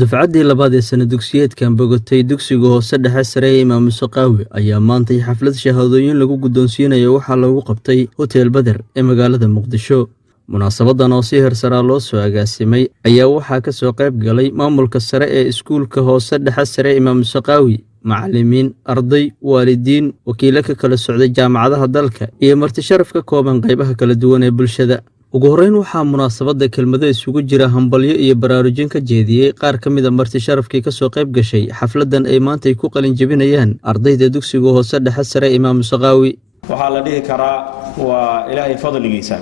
dafcaddii labaad ee sana dugsiyeedkan bogotay dugsiga hoose dhexe sare ee Imaam Saqaawi ayaa maantay xaflad shahaadooyin lagu guddoonsiinayo waxaa lagu qabtay Hotel Badar ee magaalada Muqdisho. munaasabadan oo si heersaraa loo soo agaasimay ayaa waxaa ka soo qayb galay maamulka sare ee iskuulka hoose dhexe sare Imaam Saqaawi, macallimiin, arday, waalidiin, wakiilo ka kala socday jaamacadaha dalka iyo marti sharaf ka kooban qaybaha kala duwan ee bulshada. ugu horeyn waxaa munaasabada kelmado isugu jira hambalyo iyo baraarujin ka jeediyey qaar ka mid ah marti sharafkii ka soo qayb gashay xafladan ay maanta ku qalin jabinayaan ardayda dugsiga hoose dhexe sare Imaam Saqaawi. waxaa la dhihi karaa waa Ilaahay fadligiisa.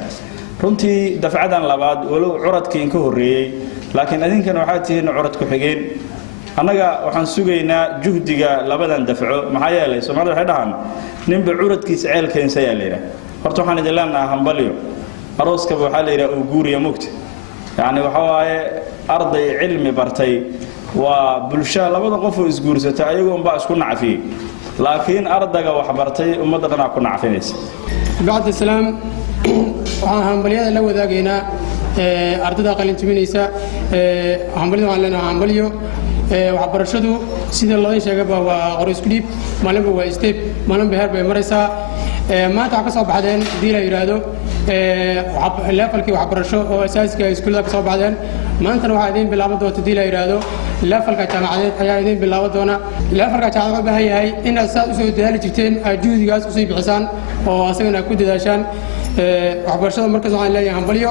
runtii dafcadan labaad walow curadkii ka horeeyay laakiin adinkan waxaa tihiin curad ku xigeen. annaga waxaan sugaynaa juhdiga labadan dafco maxaa yeelay Soomaalidu waxay dhahaan ninba curadkiisa ceelkiisa ayaa leeyahay. horta waxaan idin leenahay hambalyo. arooska waxa la yiraahdaa uu guuriyo mugti yaani waxa waaye arday cilmi bartay waa bulshada labada qof oo isguursata ayagoon baa isku nacfiyay laakiin ardayga wax bartay ummadda dhan ku nacfinaysa. bacda salaam waxaan hambaliyada la wadaagaynaa ardayda qalin jabinaysa hambaliyada waxaan leenahay hambalyo waxbarashadu sida loo sheegay waa qor isku dhiib maalinba waa step maalinba heer bay maraysaa maanta waxa ka soo baxdeen hadii la yiraahdo levelkii waxbarasho oo asaasiga iskuulada ka soo baxdeen maantana waxaa idin bilaaban doonta hadii la yiraahdo levelka jaamacadeed ayaa idin bilaaban doona. levelka jaamacadeed wuxuu baahan yahay inaad saad u soo dadaali jirteen juhdigaas u sii bixisaan oo asagana ku dadaashaan waxbarashada markaas waxaan leeyahay hambalyo.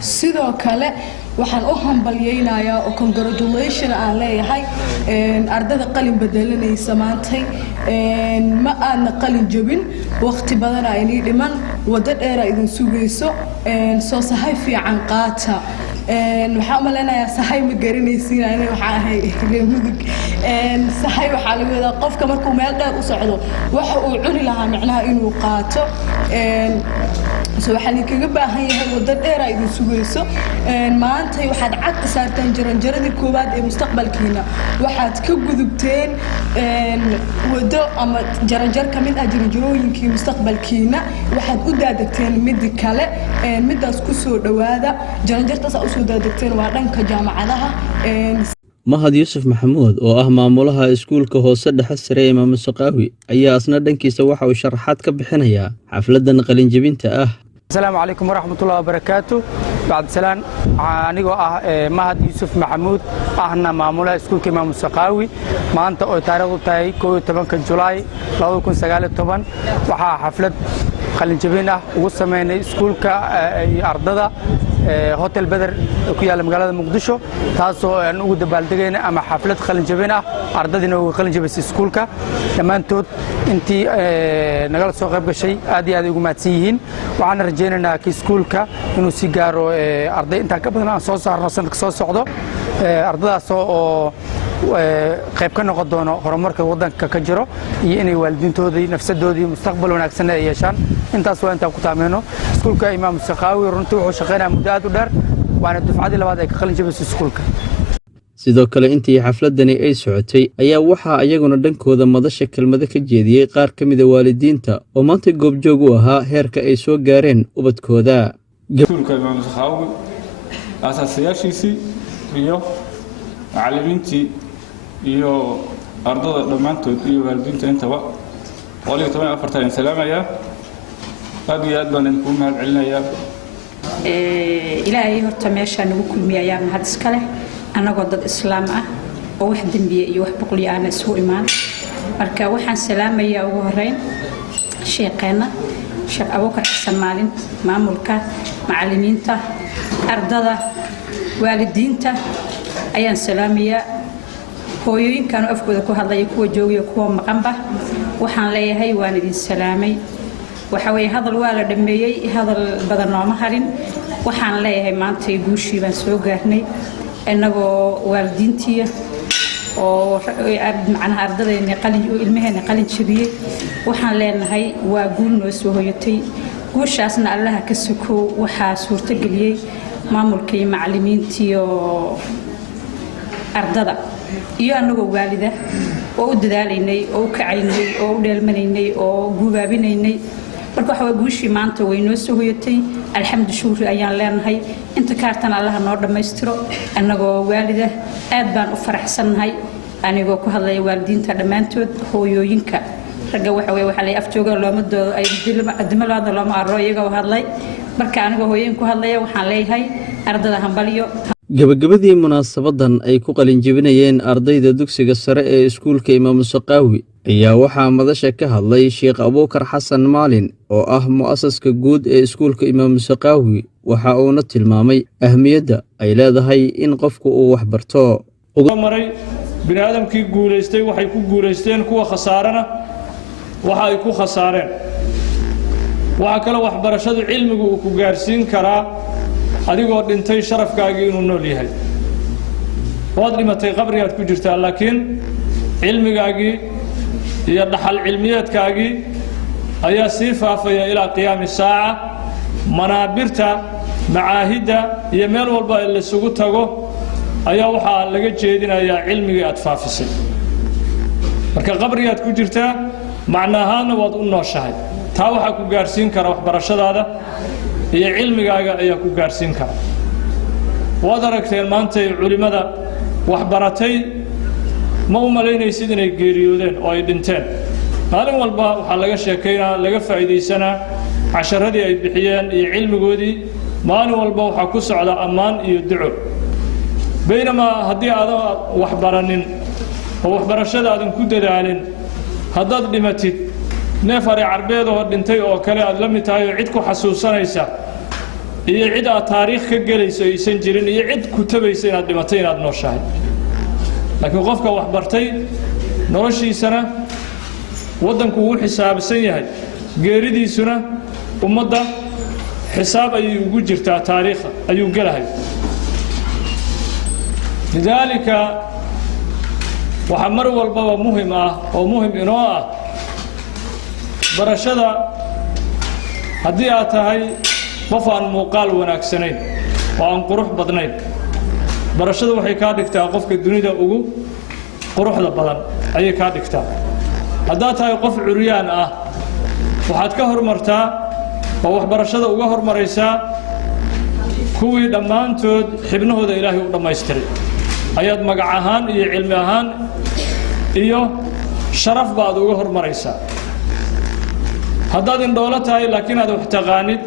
sidoo kale waxaan u hambalyeynayaa oo congratulation aan leeyahay ardayda qalin bedelanaysa maantay ma aadna qalin jabin waqti badan ay inii dhiman wada dheer ay idin sugayso soo sahay fiican qaata waxaan u maleynayaa sahay ma garanaysiin aniga waxaa ahay mudug sahay waxaa laga wadaa qofka markuu meel dheer u socdo waxa uu cuni lahaa macnaha inuu qaato soo waxaan kaga baahan yahay wada dheer ay idin sugayso maanta waxaad cad ka saartaan jaranjaradii koowaad ee mustaqbalkiina waxaad ka gudubteen wado ama jaranjar ka mid ah jaranjarooyinkii mustaqbalkiina waxaad u daadagteen mid kale midaas ku soo dhawaada jaranjartaas u soo daadagteen waa dhanka jaamacadaha. Mahad Yusuf Maxamuud oo ah maamulaha iskuulka hoose dhexe sare Imaam Saqaawi ayaa asna dhankiisa waxa uu sharaxaad ka bixinayaa xafladan qalin jabinta ah. السلام عليكم ورحمة الله وبركاته. بعد سلام عنيقو مهد يوسف محمود أهنا معمولة سكول كإمام السقاوي ما أنت تاريخ تاي كو 8 جولاي 2019 وحا حفلة قلن جبينة وسمين سكول كأرضها هوتيل بدر كيال مقالة مقدشو تاسو نقول دبالدقين أما حفلة قلن جبينة أرضنا وقلن جبس سكول كا لما أنتي نقل سوق بشيء هذه قماتيين وعنا رجينا كسكولكا إنه سيجارو أرضي أنت كبرنا صوص عرسان كصوص صعدة أرضها صو قيب كنا قدونا هرمرك وضن ككجرو يعني والدين تودي نفس الدودي مستقبل ونكسنا يشان أنت سواء أنت كتامينه سكولكا إمام السقاوي رنتو وشقينا مدات ودار وأنا الدفعة اللي بعد كخلنا جبس سكولكا. sidoo kale intii xafladani ay socotay ayaa waxa ayaguna dhankooda madasha kelmado ka jeediyay qaar ka mid ah waalidiinta oo maanta goobjoog u ahaa heerka ay soo gaareen ubadkooda. iskuulka Imaam Saqaawi aasaasayaashiisii iyo macallimiintii iyo ardayda dhammaantood iyo waalidiinta intaba waliga 14 salaamaya aad iyo aad baan idinku mahad celinayaa. ilaahay horta meesha nagu kulmiyaa mahad iska leh anagoo dad islaam ah oo wax dambiye iyo wax boqol aan isku imaan marka waxaan salaamayaa ugu horeyn sheekheena Sheekh Abuukar Xasan Maalin maamulka macallimiinta ardada waalidiinta ayaan salaamayaa hooyooyinkan afkooda ku hadlay kuwa joogiyo kuwa maqanba waxaan leeyahay waan idin salaamay waxa way hadal waa la dhameeyay hadal badan oo ma harin waxaan leeyahay maanta guushii baan soo gaarnay anagoo waalidiintii oo macnaha ardadayna qalin oo ilmaheena qalin jabiyay waxaan leenahay waa guul noo soo hoyatay guushaasna Allah ka suko waxa suurta galiyay maamulka iyo macallimiintii oo ardada iyo anagoo waalida oo u dadaalaynay oo u kacaynay oo u dheelmanaynay oo guubaabinaynay marka waxa guushii maanta way noo soo hoyatay alxamdu shukri ayaan leenahay inta kaartan Allah noo dhameystiro annagoo waalida aad baan u faraxsanahay anigoo ku hadlaya waalidiinta dhamaantood hooyooyinka raga waxa la aftooga looma doodo ay dibadda looma arro iyaga hadlay marka anigoo hooyeen ku hadlaya waxaan leeyahay ardada hambalyo gabagabadii munaasabadan ay ku qalin jebinayeen ardayda dugsiga sare ee iskuulka Imaam Saqaawi ayaa waxaa madasha ka hadlay Sheekh Abuukar Xasan Maalin oo ah mu'assaska guud ee iskuulka Imaam Saqaawi waxa uu tilmaamay ahmiyadda ay leedahay in qofku uu wax barto maray bini'aadamkii guuleystay waxay ku guuleysteen kuwa khasaarana waxa ay ku khasaareen waxa kale waxbarashadu cilmigu uu ku gaarsiin karaa adigoo dhintay sharafkaagii inuu nool yahay waad dhimatay qabrigaad ku jirtaa laakiin cilmigaagii iyo dhaxal cilmiyeedkaagii ayaa sii faafaya ilaa qiyaami saaca manaabirta macaahidda iyo meel walba la isugu tago ayaa waxaa laga jeedinayaa cilmigii aad faafisay marka qabrigaad ku jirtaa macnahaana waad u nooshahay taa waxaa ku gaarsiin kara waxbarashadaada iyo cilmigaaga ayaa ku gaarsiin kara waad aragteen maanta culimada wax baratay ma u malaynaysid inay geeriyoodeen oo ay dhinteen maalin walba waxa laga sheekeynaa laga faa'iideysanaa casharadii ay bixiyeen iyo cilmigoodii maalin walba waxa ku socda ammaan iyo duco baynama haddii aadan wax baranin oo waxbarashada aadan ku dadaalin haddaad dhimatid neef ari carbeed oo dhintay oo kale aad la mid tahay oo cid ku xasuusanaysa iyo cid aad taariikh ka gelayso aysan jirin iyo cid ku tabaysa inaad dhimatay inaad nooshahay laakiin qofka wax bartay noloshiisana waddanku wuu xisaabsan yahay geeridiisuna ummadda xisaab ayay ugu jirtaa taariikh ayuu gelahay lidaalika waxa mar walbaba muhiim ah oo muhiim inoo ah barashada haddii aad tahay qof aan muuqaal wanaagsanayn oo aan qurux badnayn barashada waxay kaa dhigtaa qofka dunida ugu quruxda badan ayay kaa dhigtaa haddaad tahay qof curyaan ah waxaad ka hormartaa oo waxbarashada uga hormaraysaa kuwii dhammaantood xibnahooda ilaahay u dhammaystiray ayaad magac ahaan iyo cilmi ahaan iyo sharaf baad uga hormaraysaa haddaad indhoolo tahay laakiin aad wax taqaanid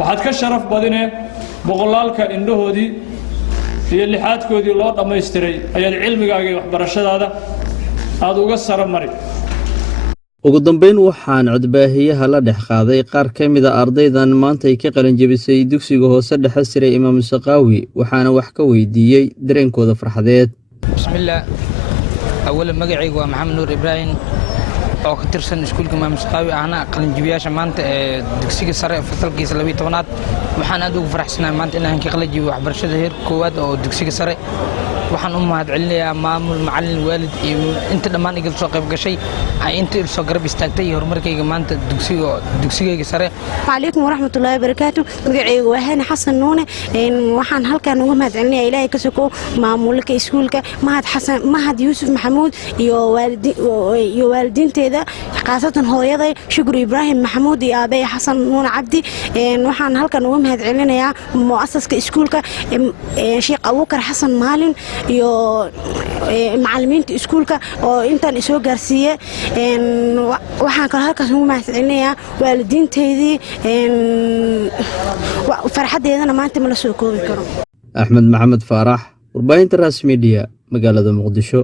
waxaad ka sharaf badine boqolaalka indhahoodii iyo lixaadkoodii loo dhammaystiray ayaad cilmigaaga iyo waxbarashadaada aad uga sara mari ugu dambeyn waxaan codbaahiyaha la dhex qaaday qaar ka mid a ardaydan maanta ay ka qalin jebisay dugsiga hoose dhexe sare Imaam Saqaawi waxaana wax ka weydiiyey dareenkooda farxadeed bismillaah awal magacaygu waa Maxamed Nuur Ibraahim oo ka tirsan iskuulka Imaam Saqaawi ahna qalin jebiyaasha maanta ee dugsiga sare fasalkiisa 12aad waxaan aad ugu faraxsanahay maanta inaan ka qalin jebiyo waxbarashada heer koowaad oo dugsiga sare waxaan u mahadcelinayaa maamul macallin waalid iyo inta dhammaan iga soo qayb gashay ay inta soo garab istaagtay horumarkayga maanta dugsigayga sare Waalaikum warahmatullaahi wabarakaatuh magacaygu waa Hani Xasan Nuune waxaan halkaan uga mahadcelinayaa Ilaahay ka soo maamulka iskuulka Mahad Yuusuf Maxamuud iyo waalidiinteeda qaasatan hooyaday Shukri Ibraahim Maxamuud iyo aabay Xasan Nuune Cabdi waxaan halkaan uga mahadcelinayaa mu'assaska iskuulka Sheekh Abuukar Xasan Maalin iyo macallimiinta iskuulka oo intaan isoo gaarsiiyay waxaan kala halkaas ugu mahadcelinayaa waalidiinteedii farxadeedana maanta ma la soo koobi karo Axmed Maxamed Faarax warbaahinta Ras Media magaalada Muqdisho